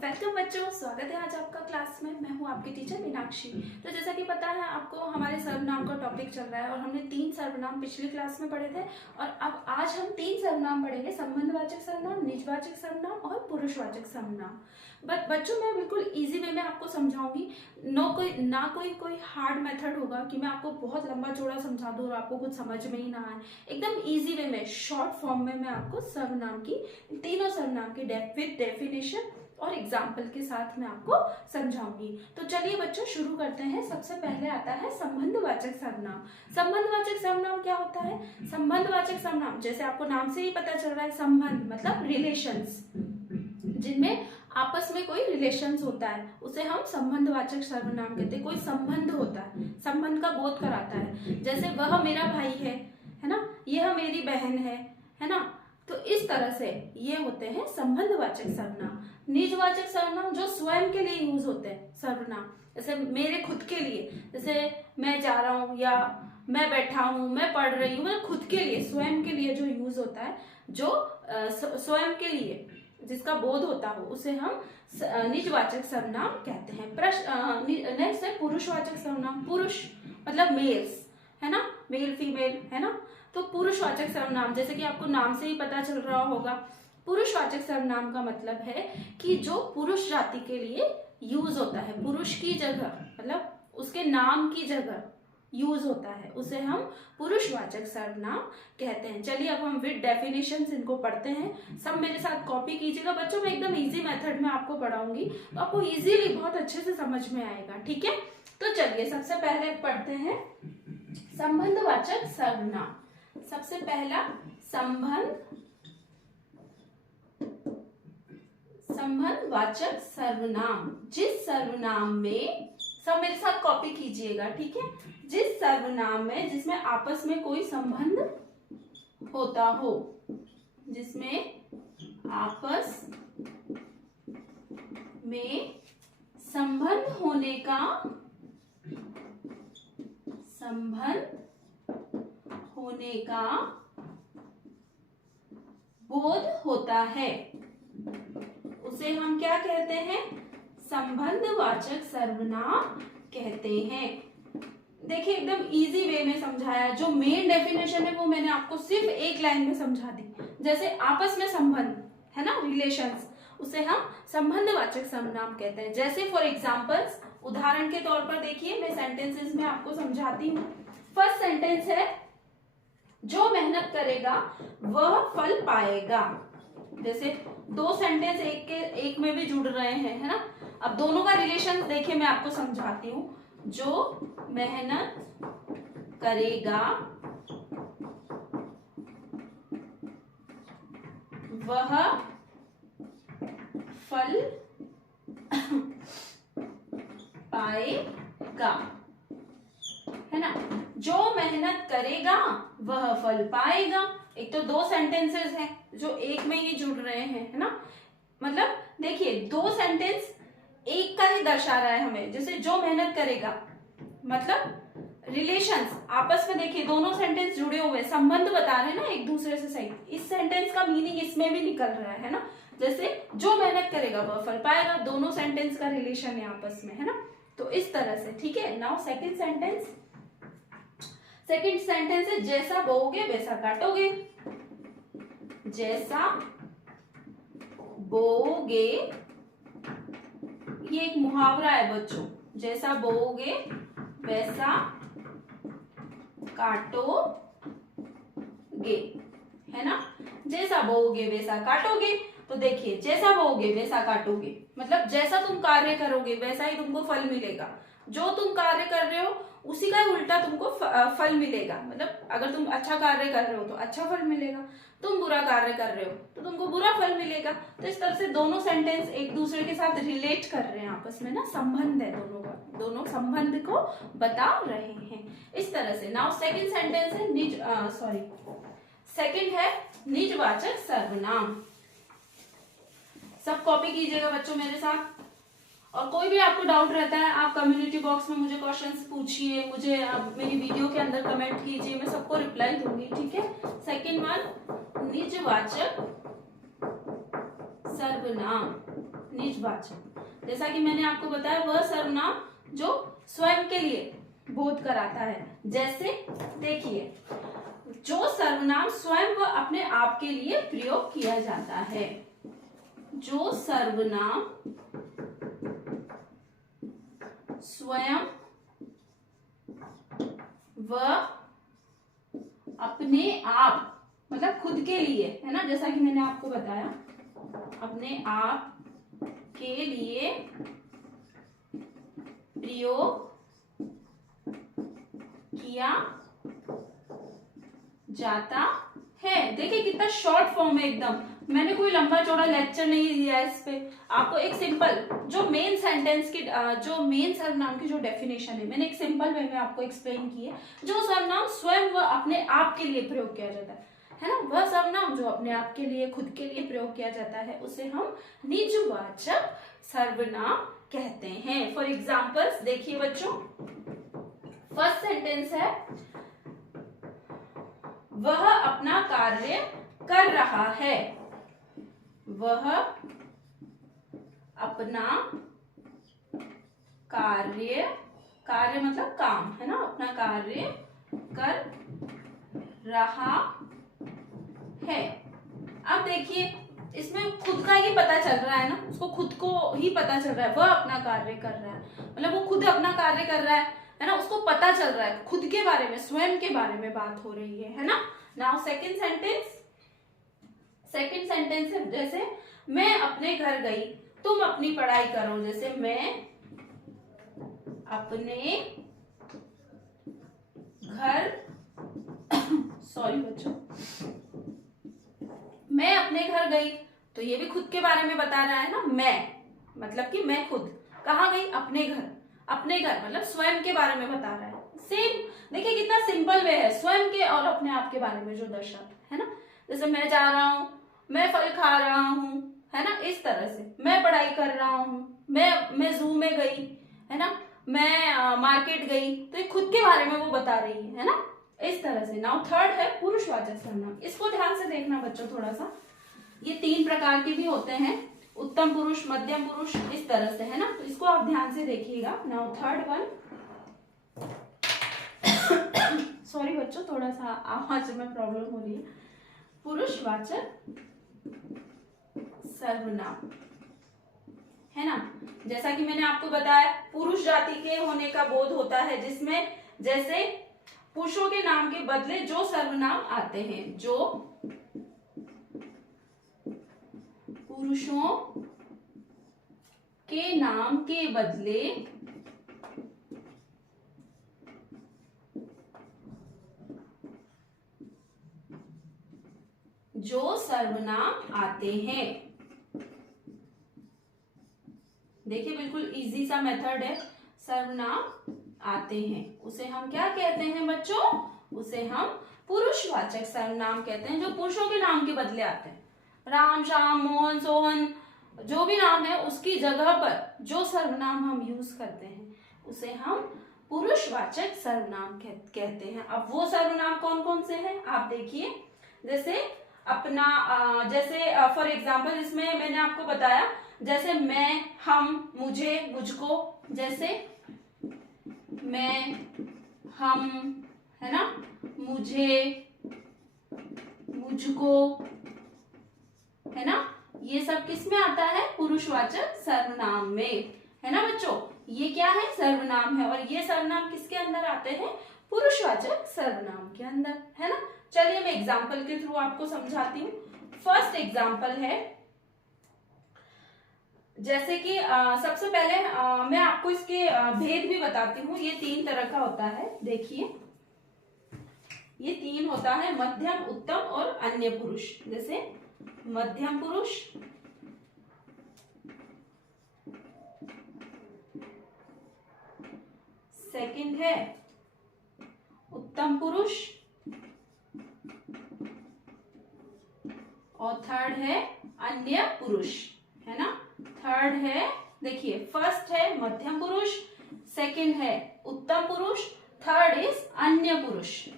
Welcome बच्चों, स्वागत है आज आपका क्लास में। मैं हूँ आपकी टीचर मीनाक्षी। तो जैसा कि पता है आपको, हमारे सर्वनाम का टॉपिक चल रहा है और हमने 3 सर्वनाम पिछली क्लास में पढ़े थे और अब आज हम 3 सर्वनाम पढ़ेंगे। संबंधवाचक सर्वनाम, निजवाचक सर्वनाम और पुरुषवाचक सर्वनाम। बट बच्चों, मैं बिल्कुल इजी वे में आपको समझाऊंगी। कोई हार्ड मेथड होगा कि मैं आपको बहुत लंबा चौड़ा समझा दूँ और आपको कुछ समझ में ही ना आए। एकदम इजी वे में, शॉर्ट फॉर्म में मैं आपको सर्वनाम की, तीनों सर्वनाम की विद डेफिनेशन और एग्जाम्पल के साथ मैं आपको समझाऊंगी। तो चलिए बच्चों, शुरू करते हैं। सबसे पहले आता है संबंधवाचक सर्वनाम। संबंधवाचक सर्वनाम क्या होता है? संबंधवाचक सर्वनाम, जैसे आपको नाम से ही पता चल रहा है, संबंध मतलब रिलेशंस, जिनमें आपस में कोई रिलेशंस होता है, उसे हम संबंधवाचक सर्वनाम कहते हैं। कोई संबंध होता है, संबंध का बोध कराता है। जैसे वह मेरा भाई है ना, यह मेरी बहन है ना। तो इस तरह से ये होते हैं संबंधवाचक सर्वनाम। निजवाचक सर्वनाम जो स्वयं के लिए यूज होते हैं सर्वनाम, जैसे मेरे खुद के लिए, जैसे मैं जा रहा हूँ या मैं बैठा हूँ, मैं पढ़ रही हूँ, मतलब खुद के लिए, स्वयं के लिए जो यूज होता है, जो स्वयं के लिए जिसका बोध होता हो, उसे हम निजवाचक सर्वनाम कहते हैं। नेक्स्ट है पुरुषवाचक सर्वनाम। पुरुष मतलब मेल्स है ना, मेल फीमेल है ना। तो पुरुषवाचक सर्वनाम, जैसे कि आपको नाम से ही पता चल रहा होगा, पुरुषवाचक सर्वनाम का मतलब है कि जो पुरुष जाति के लिए यूज होता है, पुरुष की जगह मतलब उसके नाम की जगह यूज होता है, उसे हम पुरुषवाचक सर्वनाम कहते हैं। चलिए अब हम विद डेफिनेशंस इनको पढ़ते हैं। सब मेरे साथ कॉपी कीजिएगा बच्चों। मैं एकदम इजी मेथड में आपको पढ़ाऊंगी, तो आपको इजीली बहुत अच्छे से समझ में आएगा। ठीक है, तो चलिए सबसे पहले पढ़ते हैं संबंधवाचक सर्वनाम। सबसे पहला संबंधवाचक सर्वनाम, जिस सर्वनाम में, सब मेरे साथ कॉपी कीजिएगा, ठीक है, जिस सर्वनाम में जिसमें आपस में कोई संबंध होता हो, जिसमें आपस में संबंध होने का बोध होता है, उसे हम क्या कहते हैं? संबंधवाचक सर्वनाम कहते हैं। देखिए एकदम इजी वे में समझाया। जो मेन डेफिनेशन है वो मैंने आपको सिर्फ एक लाइन में समझा दी। जैसे आपस में संबंध है ना, रिलेशंस, उसे हम संबंधवाचक सर्वनाम कहते हैं। जैसे फॉर एग्जांपल्स, उदाहरण के तौर पर देखिए, मैं सेंटेंसेस में आपको समझाती हूँ। फर्स्ट सेंटेंस है, जो मेहनत करेगा वह फल पाएगा। जैसे दो सेंटेंस एक में भी जुड़ रहे हैं, है ना। अब दोनों का रिलेशन देखिए, मैं आपको समझाती हूँ। जो मेहनत करेगा वह फल पाएगा, है ना। जो मेहनत करेगा वह फल पाएगा। एक तो दो सेंटेंसेस हैं जो एक में ही जुड़ रहे हैं, है ना। मतलब देखिए, दो सेंटेंस एक का ही दर्शा रहा है हमें। जैसे जो मेहनत करेगा मतलब रिलेशंस, आपस में देखिए दोनों सेंटेंस जुड़े हुए, संबंध बता रहे हैं ना एक दूसरे से। सही, इस सेंटेंस का मीनिंग इसमें भी निकल रहा है ना। जैसे जो मेहनत करेगा वह फल पाएगा, दोनों सेंटेंस का रिलेशन है आपस में, है ना। तो इस तरह से, ठीक है। नाउ सेकंड सेंटेंस है, जैसा बोओगे वैसा काटोगे। जैसा बोओगे, ये एक मुहावरा है बच्चों। जैसा बोओगे वैसा काटोगे, है ना। जैसा बोओगे वैसा काटोगे। तो देखिए, जैसा बोओगे वैसा काटोगे मतलब जैसा तुम कार्य करोगे वैसा ही तुमको फल मिलेगा। जो तुम कार्य कर रहे हो उसी का उल्टा तुमको फल मिलेगा। मतलब अगर तुम अच्छा कार्य कर रहे हो तो अच्छा फल मिलेगा, तुम बुरा कार्य कर रहे हो तो तुमको बुरा फल मिलेगा। तो इस तरह से दोनों सेंटेंस एक दूसरे के साथ रिलेट कर रहे हैं आपस में ना, संबंध है दोनों का, दोनों संबंध को बता रहे हैं इस तरह से। नाउ सेकंड सेंटेंस है सेकंड है निजवाचक सर्वनाम। सब कॉपी कीजिएगा बच्चों मेरे साथ। और कोई भी आपको डाउट रहता है, आप कम्युनिटी बॉक्स में मुझे क्वेश्चंस पूछिए, मुझे मेरी वीडियो के अंदर कमेंट कीजिए, मैं सबको रिप्लाई दूंगी, ठीक है। सेकंड वन, निजवाचक सर्वनाम। निजवाचक, जैसा कि मैंने आपको बताया वह सर्वनाम जो स्वयं के लिए बोध कराता है। जैसे देखिए, जो सर्वनाम स्वयं व अपने आप के लिए प्रयोग किया जाता है, जो सर्वनाम स्वयं व अपने आप मतलब खुद के लिए, है ना, जैसा कि मैंने आपको बताया अपने आप के लिए प्रयोग किया जाता है। देखिए कितना शॉर्ट फॉर्म है एकदम, मैंने कोई लंबा चौड़ा लेक्चर नहीं दिया है इस पे, आपको एक सिंपल जो मेन सेंटेंस की जो मेन सर्वनाम की जो डेफिनेशन है मैंने एक सिंपल वे में आपको एक्सप्लेन की है। जो सर्वनाम स्वयं व अपने आप के लिए प्रयोग किया जाता है ना, वह सर्वनाम जो अपने आप के लिए खुद के लिए प्रयोग किया जाता है उसे हम निजवाचक सर्वनाम कहते हैं। फॉर एग्जाम्पल्स देखिए बच्चों, फर्स्ट सेंटेंस है वह अपना कार्य कर रहा है, वह अपना कार्य, कार्य मतलब काम, है ना, अपना कार्य कर रहा है। अब देखिए इसमें खुद का ही पता चल रहा है ना, उसको खुद को ही पता चल रहा है, वह अपना कार्य कर रहा है मतलब वो खुद अपना कार्य कर रहा है ना, उसको पता चल रहा है खुद के बारे में, स्वयं के बारे में बात हो रही है ना। नाउ सेकंड सेंटेंस है जैसे मैं अपने घर गई, तुम अपनी पढ़ाई करो। जैसे मैं अपने घर सॉरी बच्चों, मैं अपने घर गई तो ये भी खुद के बारे में बता रहा है ना, मैं मतलब कि मैं खुद कहाँ गई, अपने घर, अपने घर मतलब स्वयं के बारे में बता रहा है। सेम देखिए कितना सिंपल वे है, स्वयं के और अपने आप के बारे में जो दर्शाता है ना। जैसे मैं जा रहा हूँ, मैं फल खा रहा हूँ, है ना, इस तरह से मैं पढ़ाई कर रहा हूँ, मैं जू में गई, है ना, मैं मार्केट गई, तो ये खुद के बारे में वो बता रही है ना, इस तरह से। नाउ थर्ड है पुरुषवाचक सर्वनाम, इसको ध्यान से देखना बच्चों थोड़ा सा, ये 3 प्रकार के भी होते हैं, उत्तम पुरुष, मध्यम पुरुष, इस तरह से, है ना, तो इसको आप ध्यान से देखिएगा। नाउ थर्ड वन, सॉरी बच्चों थोड़ा सा आवाज में प्रॉब्लम हो रही है। पुरुषवाचक सर्वनाम, है ना, जैसा कि मैंने आपको बताया पुरुष जाति के होने का बोध होता है, जिसमें जैसे पुरुषों के नाम के बदले जो सर्वनाम आते हैं, जो पुरुषों के नाम के बदले जो सर्वनाम आते हैं, देखिए बिल्कुल इजी सा मेथड है, सर्वनाम आते हैं उसे हम क्या कहते हैं बच्चों, उसे हम पुरुषवाचक सर्वनाम कहते हैं, जो पुरुषों के नाम के बदले आते हैं। राम, श्याम, मोहन, सोहन, जो भी नाम है उसकी जगह पर जो सर्वनाम हम यूज करते हैं उसे हम पुरुषवाचक सर्वनाम कहते हैं। अब वो सर्वनाम कौन कौन से हैं आप देखिए, जैसे अपना जैसे फॉर एग्जाम्पल इसमें मैंने आपको बताया, जैसे मैं, हम, मुझे, मुझको, जैसे मैं, हम, है ना, मुझे, मुझको, है ना, ये सब किस में आता है, पुरुषवाचक सर्वनाम में, है ना बच्चों, ये क्या है, सर्वनाम है, और ये सर्वनाम किसके अंदर आते हैं, पुरुषवाचक सर्वनाम के अंदर, है ना। चलिए मैं एग्जाम्पल के थ्रू आपको समझाती हूँ। फर्स्ट एग्जाम्पल है, जैसे कि सबसे पहले मैं आपको इसके भेद भी बताती हूँ। ये 3 तरह का होता है, देखिए ये 3 होता है, मध्यम, उत्तम और अन्य पुरुष। जैसे मध्यम पुरुष, सेकंड है उत्तम पुरुष, और थर्ड है अन्य पुरुष, है ना। थर्ड है, देखिए फर्स्ट है मध्यम पुरुष, सेकंड है उत्तम पुरुष, थर्ड इज अन्य पुरुष।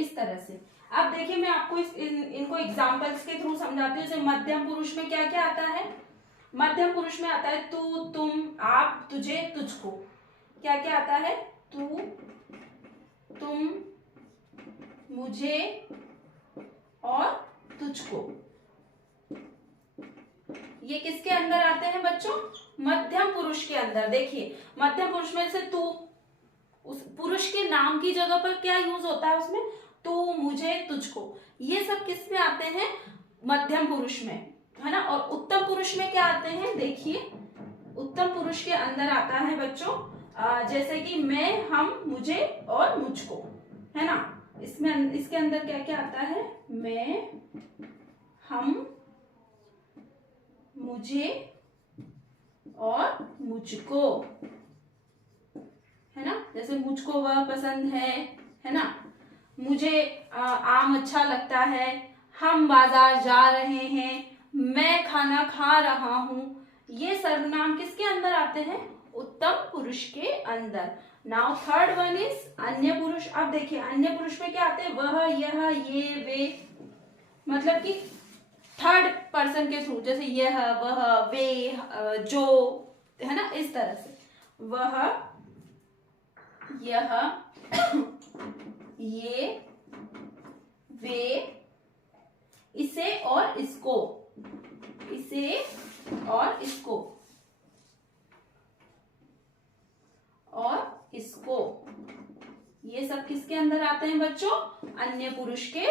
इस तरह से। अब देखिए मैं आपको इनको एग्जाम्पल्स के थ्रू समझाती हूँ। जैसे मध्यम पुरुष में क्या क्या आता है? मध्यम पुरुष में आता है तू, तुम, आप, तुझे, तुझको। क्या क्या आता है? तू, तुम, मुझे और तुझको। ये किसके अंदर आते हैं बच्चों? मध्यम पुरुष के अंदर। देखिए मध्यम पुरुष में से तू, उस पुरुष के नाम की जगह पर क्या यूज होता है उसमें? तू, मुझे, तुझको। ये सब किस में आते हैं? मध्यम पुरुष में, है ना। और उत्तम पुरुष में क्या आते हैं? देखिए उत्तम पुरुष के अंदर आता है बच्चों जैसे कि मैं, हम, मुझे और मुझको, है ना। इसमें इसके अंदर क्या क्या आता है? मैं, हम, मुझे और मुझको, है ना। जैसे मुझको वह पसंद है ना। मुझे आम अच्छा लगता है, हम बाजार जा रहे हैं, मैं खाना खा रहा हूं। ये सर्वनाम किसके अंदर आते हैं? उत्तम पुरुष के अंदर। नाउ थर्ड वन इज अन्य पुरुष। अब देखिए अन्य पुरुष में क्या आते हैं? वह, यह, ये, वे, मतलब कि थर्ड पर्सन के थ्रू। जैसे यह, वह, वे, जो, है ना, इस तरह से। वह, यह, ये, वे, इसे और इसको, इसे और इसको और इसको, ये सब किसके अंदर आते हैं बच्चों? अन्य पुरुष के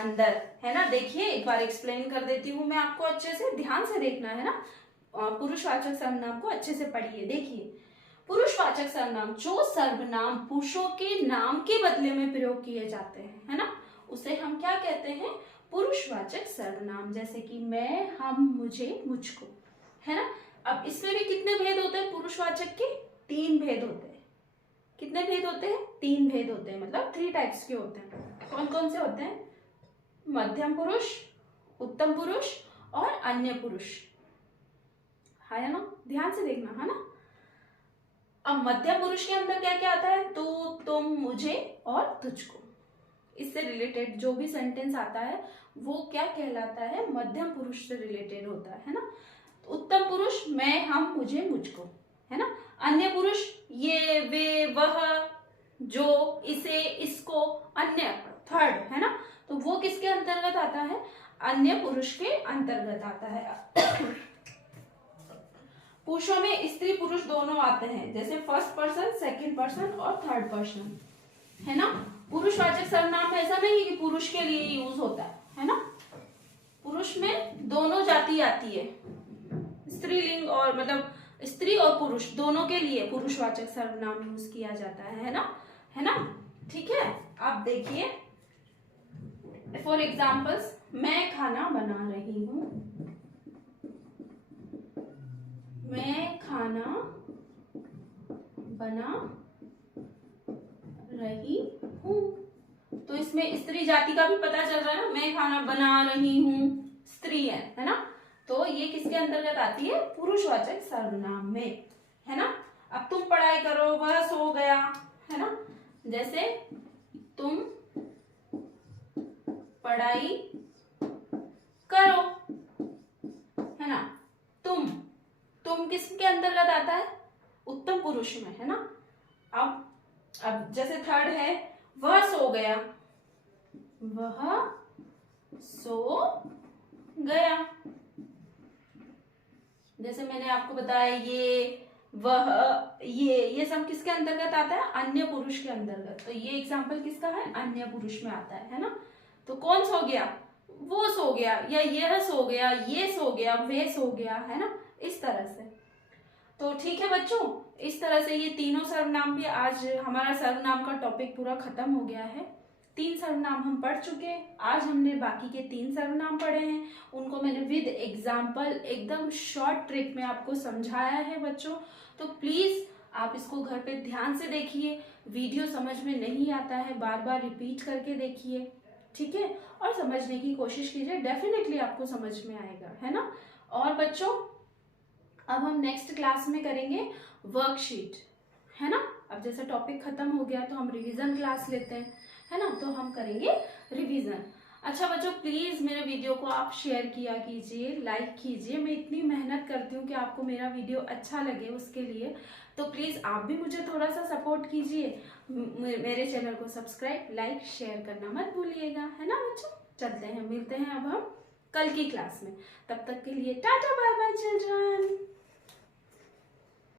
अंदर, है ना। देखिए एक बार एक्सप्लेन कर देती हूँ मैं आपको, अच्छे से ध्यान से देखना है ना। पुरुषवाचक सर्वनाम को अच्छे से पढ़िए। देखिए पुरुषवाचक सर्वनाम, जो सर्वनाम पुरुषों के नाम के बदले में प्रयोग किए जाते हैं, है ना, उसे हम क्या कहते हैं? पुरुषवाचक सर्वनाम। जैसे कि मैं, हम, मुझे, मुझको, है ना। अब इसमें भी कितने भेद होते हैं पुरुषवाचक के? 3 भेद होते हैं। कितने भेद होते हैं? 3 भेद होते हैं, मतलब 3 टाइप्स के होते हैं। कौन कौन से होते हैं? मध्यम पुरुष, उत्तम पुरुष और अन्य पुरुष, है ना। ध्यान से देखना, है ना। अब मध्यम पुरुष के अंदर क्या क्या आता है? तू, तुम, मुझे और तुझको। इससे रिलेटेड जो भी सेंटेंस आता है वो क्या कहलाता है? मध्यम पुरुष से रिलेटेड होता है ना। उत्तम पुरुष मैं, हम, मुझे, मुझको, है ना। अन्य पुरुष ये, वे, वह, जो, इसे, इसको, अन्य, थर्ड, है ना। तो वो किसके अंतर्गत आता है? अन्य पुरुष के अंतर्गत आता है। पुरुषों में स्त्री पुरुष दोनों आते हैं, जैसे फर्स्ट पर्सन, सेकंड पर्सन और थर्ड पर्सन, है ना। पुरुषवाचक सर्वनाम में ऐसा नहीं है कि पुरुष के लिए यूज होता है ना। पुरुष में दोनों जाति आती है, स्त्रीलिंग और मतलब स्त्री और पुरुष दोनों के लिए पुरुषवाचक सर्वनाम यूज किया जाता है ना, है ना। ठीक है, आप देखिए फॉर एग्जाम्पल्स, मैं खाना बना रही हूं, मैं खाना बना रही हूं। तो इसमें स्त्री जाति का भी पता चल रहा है ना, मैं खाना बना रही हूं, स्त्री है ना। तो ये किसके अंतर्गत आती है? पुरुषवाचक सर्वनाम में, है ना। अब तुम पढ़ाई करो, वह सो गया, है ना। जैसे तुम पढ़ाई करो, है ना। तुम किसके अंतर्गत आता है? उत्तम पुरुष में, है ना। अब जैसे थर्ड है, वह सो गया, वह सो गया। जैसे मैंने आपको बताया ये, वह, ये सब किसके अंतर्गत आता है? अन्य पुरुष के अंतर्गत। तो ये एग्जाम्पल किसका है? अन्य पुरुष में आता है ना। तो कौन सो गया? वो सो गया, या यह सो गया, ये सो गया, वे सो गया, है ना, इस तरह से। तो ठीक है बच्चों, इस तरह से ये तीनों सर्वनाम भी, आज हमारा सर्वनाम का टॉपिक पूरा खत्म हो गया है। 3 सर्वनाम हम पढ़ चुके हैं। आज हमने बाकी के 3 सर्वनाम पढ़े हैं, उनको मैंने विद एग्जाम्पल एकदम शॉर्ट ट्रिक में आपको समझाया है बच्चों। तो प्लीज आप इसको घर पे ध्यान से देखिए, वीडियो समझ में नहीं आता है बार बार रिपीट करके देखिए, ठीक है, और समझने की कोशिश कीजिए, डेफिनेटली आपको समझ में आएगा, है ना। और बच्चों अब हम नेक्स्ट क्लास में करेंगे वर्कशीट, है ना। अब जैसे टॉपिक खत्म हो गया तो हम रिवीजन क्लास लेते हैं। है ना। तो हम करेंगे रिवीजन। अच्छा बच्चों, प्लीज मेरे वीडियो को आप शेयर किया कीजिए, लाइक कीजिए। मैं इतनी मेहनत करती हूँ कि आपको मेरा वीडियो अच्छा लगे, उसके लिए तो प्लीज आप भी मुझे थोड़ा सा सपोर्ट कीजिए। मेरे चैनल को सब्सक्राइब, लाइक, शेयर करना मत भूलिएगा, है ना बच्चों। चलते हैं, मिलते हैं अब हम कल की क्लास में। तब तक के लिए टाटा बाय बाय चिल्ड्रन।